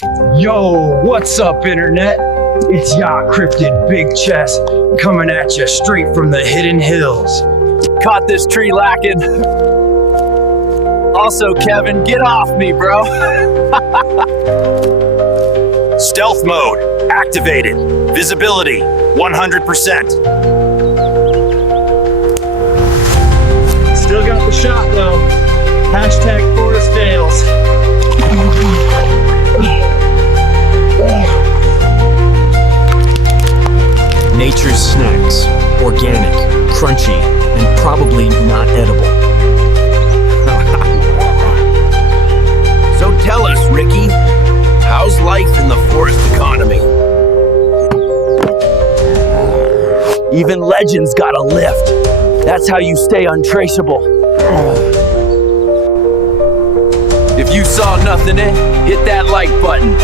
Yo, what's up, internet? It's ya, cryptid big chest, coming at you straight from the hidden hills. Caught this tree lacking. Also, Kevin, get off me, bro. Stealth mode activated. Visibility 100%. Still got the shot though. Hashtag Forest fails. Nature's snacks, organic, crunchy, and probably not edible. So tell us, Ricky, how's life in the forest economy? Even legends got a lift. That's how you stay untraceable. If you saw nothing hit that like button.